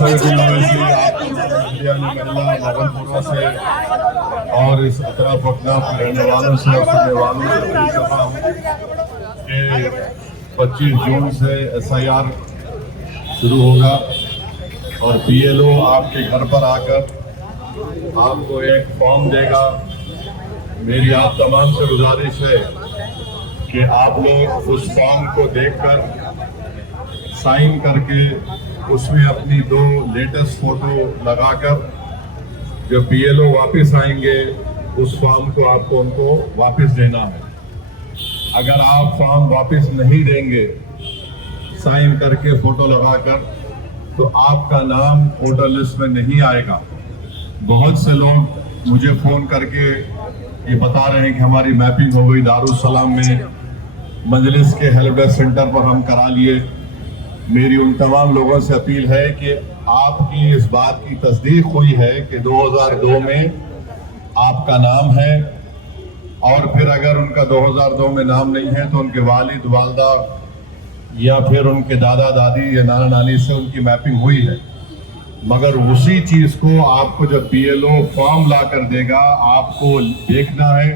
Saudi नवाजी मगनपुरा से और इस अतराफ पटना के रहने वालों से और सुनने वालों से कि 25 जून से SIR शुरू होगा और BLO आपके घर पर आकर आपको एक फॉर्म देगा। मेरी आप तमाम से गुजारिश है कि आप लोग उस फॉर्म को देखकर साइन करके उसमें अपनी 2 लेटेस्ट फोटो लगाकर जब BLO वापस आएंगे उस फॉर्म को आपको उनको वापस देना है। अगर आप फॉर्म वापस नहीं देंगे साइन करके फोटो लगाकर तो आपका नाम वोटर लिस्ट में नहीं आएगा। बहुत से लोग मुझे फ़ोन करके ये बता रहे हैं कि हमारी मैपिंग हो गई दारुस्सलाम में, मजलिस के हेल्प डेस्क सेंटर पर हम करा लिए। मेरी उन तमाम लोगों से अपील है कि आपकी इस बात की तस्दीक हुई है कि 2002 में आपका नाम है और फिर अगर उनका 2002 में नाम नहीं है तो उनके वालिद वालदा या फिर उनके दादा दादी या नाना नानी से उनकी मैपिंग हुई है। मगर उसी चीज़ को आपको जब BLO फॉर्म ला कर देगा आपको देखना है,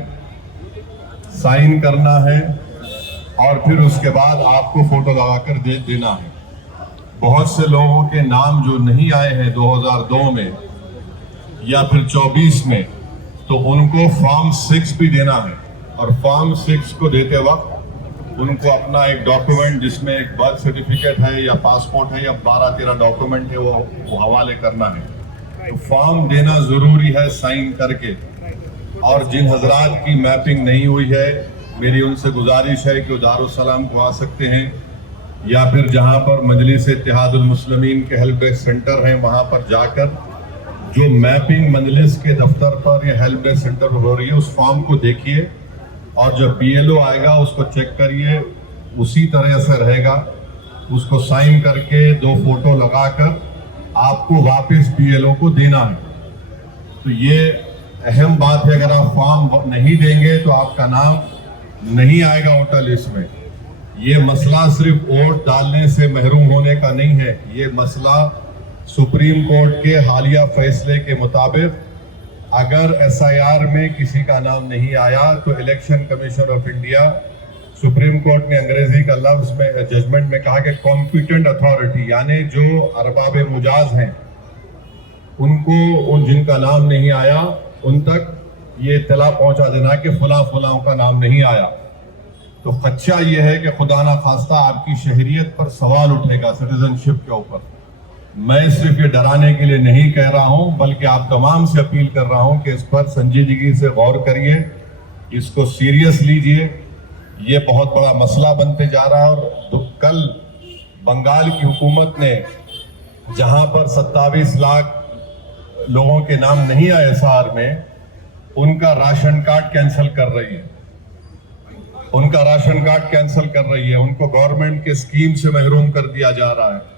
साइन करना है और फिर उसके बाद आपको फोटो लगाकर देना है। बहुत से लोगों के नाम जो नहीं आए हैं 2002 में या फिर 24 में तो उनको फॉर्म 6 भी देना है और फॉर्म 6 को देते वक्त उनको अपना एक डॉक्यूमेंट जिसमें एक बर्थ सर्टिफिकेट है या पासपोर्ट है या 12-13 डॉक्यूमेंट है वो हवाले करना है। तो फॉर्म देना ज़रूरी है साइन करके। और जिन हजरात की मैपिंग नहीं हुई है मेरी उनसे गुजारिश है कि वो दारुस्सलाम को आ सकते हैं या फिर जहां पर मजलिस इत्तेहादुल मुस्लिमीन के हेल्प डेस्क सेंटर हैं वहां पर जाकर जो मैपिंग मजलिस के दफ्तर पर या हेल्प डेस्क सेंटर पर हो रही है उस फॉर्म को देखिए और जब BLO आएगा उसको चेक करिए, उसी तरह से रहेगा। उसको साइन करके 2 फोटो लगाकर आपको वापस BLO को देना है। तो ये अहम बात है, अगर आप फॉर्म नहीं देंगे तो आपका नाम नहीं आएगा वोटर लिस्ट में। ये मसला सिर्फ वोट डालने से महरूम होने का नहीं है, ये मसला सुप्रीम कोर्ट के हालिया फैसले के मुताबिक अगर SIR में किसी का नाम नहीं आया तो election commission of India, supreme court ने अंग्रेजी का लफ्ज में जजमेंट में कहा कि कॉम्पिटेंट अथॉरिटी यानी जो अरबाब मुजाज हैं उनको उन जिनका नाम नहीं आया उन तक ये इत्तला पहुंचा देना कि फलां का नाम नहीं आया। तो खदशा ये है कि खुदा ना खास्ता आपकी शहरियत पर सवाल उठेगा, सिटीजनशिप के ऊपर। मैं सिर्फ ये डराने के लिए नहीं कह रहा हूं बल्कि आप तमाम से अपील कर रहा हूं कि इस पर संजीदगी से गौर करिए, इसको सीरियस लीजिए। ये बहुत बड़ा मसला बनते जा रहा है। और कल बंगाल की हुकूमत ने जहां पर 27 लाख लोगों के नाम नहीं आए SIR में, उनका राशन कार्ड कैंसिल कर रही है, उनका राशन कार्ड कैंसिल कर रही है, उनको गवर्नमेंट के स्कीम से महरूम कर दिया जा रहा है।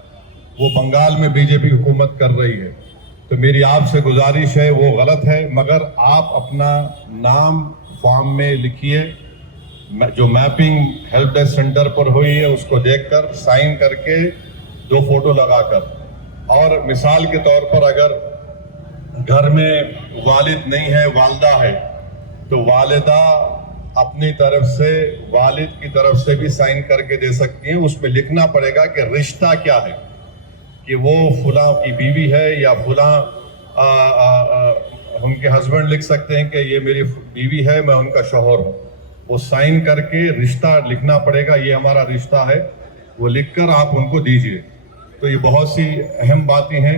वो बंगाल में BJP हुकूमत कर रही है। तो मेरी आपसे गुजारिश है, वो गलत है, मगर आप अपना नाम फॉर्म में लिखिए। जो मैपिंग हेल्प डेस्क सेंटर पर हुई है उसको देखकर साइन करके 2 फोटो लगाकर। और मिसाल के तौर पर अगर घर में वालिद नहीं है, वालदा है, तो वालिदा अपनी तरफ से वालिद की तरफ से भी साइन करके दे सकती हैं। उसमें लिखना पड़ेगा कि रिश्ता क्या है, कि वो फलां की बीवी है या फलां उनके हस्बैंड लिख सकते हैं कि ये मेरी बीवी है, मैं उनका शौहर हूँ। वो साइन करके रिश्ता लिखना पड़ेगा, ये हमारा रिश्ता है, वो लिखकर आप उनको दीजिए। तो ये बहुत सी अहम बातें हैं।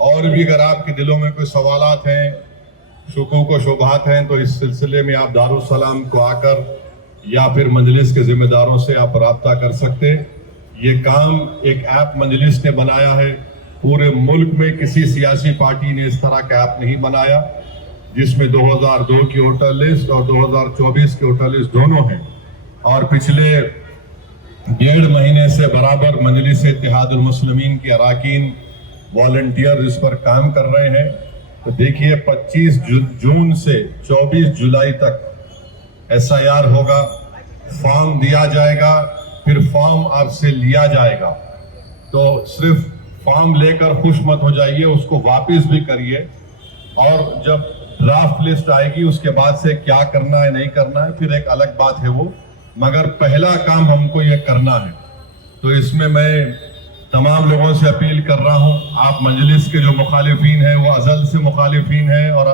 और भी अगर आपके दिलों में कोई सवालात हैं, शुकूक व शुबहात हैं, तो इस सिलसिले में आप दारुस्सलाम को आकर या फिर मजलिस के जिम्मेदारों से आप राब्ता कर सकते। ये काम एक ऐप मजलिस ने बनाया है, पूरे मुल्क में किसी सियासी पार्टी ने इस तरह का ऐप नहीं बनाया जिसमें 2002 की वोटर लिस्ट और 2024 की वोटर लिस्ट दोनों हैं। और पिछले 1.5 महीने से बराबर मजलिस इत्तेहादुल मुस्लिमीन के अराकीन वॉलंटियर इस पर काम कर रहे हैं। तो देखिए 25 जून से 24 जुलाई तक SIR होगा, फॉर्म दिया जाएगा, फिर फॉर्म आपसे लिया जाएगा। तो सिर्फ फॉर्म लेकर खुश मत हो जाइए, उसको वापस भी करिए, और जब ड्राफ्ट लिस्ट आएगी उसके बाद से क्या करना है नहीं करना है फिर एक अलग बात है वो, मगर पहला काम हमको ये करना है। तो इसमें मैं तमाम लोगों से अपील कर रहा हूँ, आप मजलिस के जो मुखालिफिन हैं वो अज़ल से मुखालिफिन हैं और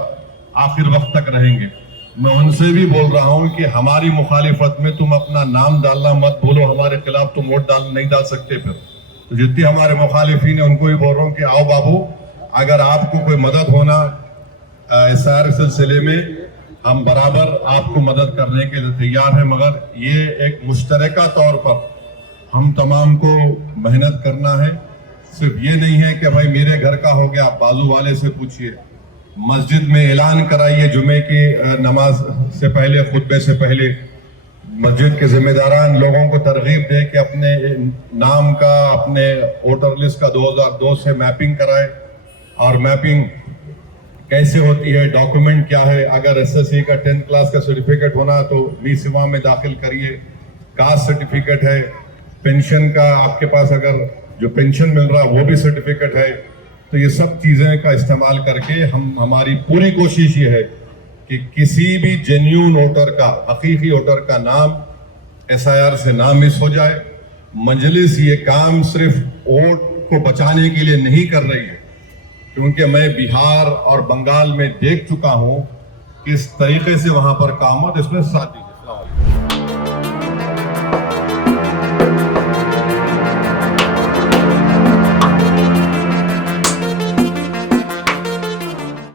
आखिर वक्त तक रहेंगे, मैं उनसे भी बोल रहा हूँ कि हमारी मुखालिफत में तुम अपना नाम डालना मत भूलो, हमारे खिलाफ तुम वोट नहीं डाल सकते फिर। तो जितने हमारे मुखालिफिन हैं उनको भी बोल रहा हूँ कि आओ बाबू, अगर आपको कोई मदद होना SIR सिलसिले में, हम बराबर आपको मदद करने के लिए तैयार हैं, मगर ये एक मुश्तरका तौर पर हम तमाम को मेहनत करना है। सिर्फ ये नहीं है कि भाई मेरे घर का हो गया, बाजू वाले से पूछिए, मस्जिद में ऐलान कराइए जुमे की नमाज से पहले, खुतबे से पहले, मस्जिद के जिम्मेदारान लोगों को तरगीब दे कि अपने नाम का, अपने वोटर लिस्ट का 2002 से मैपिंग कराए, और मैपिंग कैसे होती है, डॉक्यूमेंट क्या है, अगर SSC का 10th क्लास का सर्टिफिकेट होना तो मीसिमा में दाखिल करिए, कास्ट सर्टिफिकेट है, पेंशन का आपके पास अगर जो पेंशन मिल रहा है वो भी सर्टिफिकेट है। तो ये सब चीज़ें का इस्तेमाल करके हमारी पूरी कोशिश ये है कि किसी भी जेन्यून वोटर का, हकीकी वोटर का नाम SIR से ना मिस हो जाए। मजलिस ये काम सिर्फ वोट को बचाने के लिए नहीं कर रही है, क्योंकि मैं बिहार और बंगाल में देख चुका हूँ किस तरीके से वहाँ पर काम हो, तो इसमें साथ दीजिए।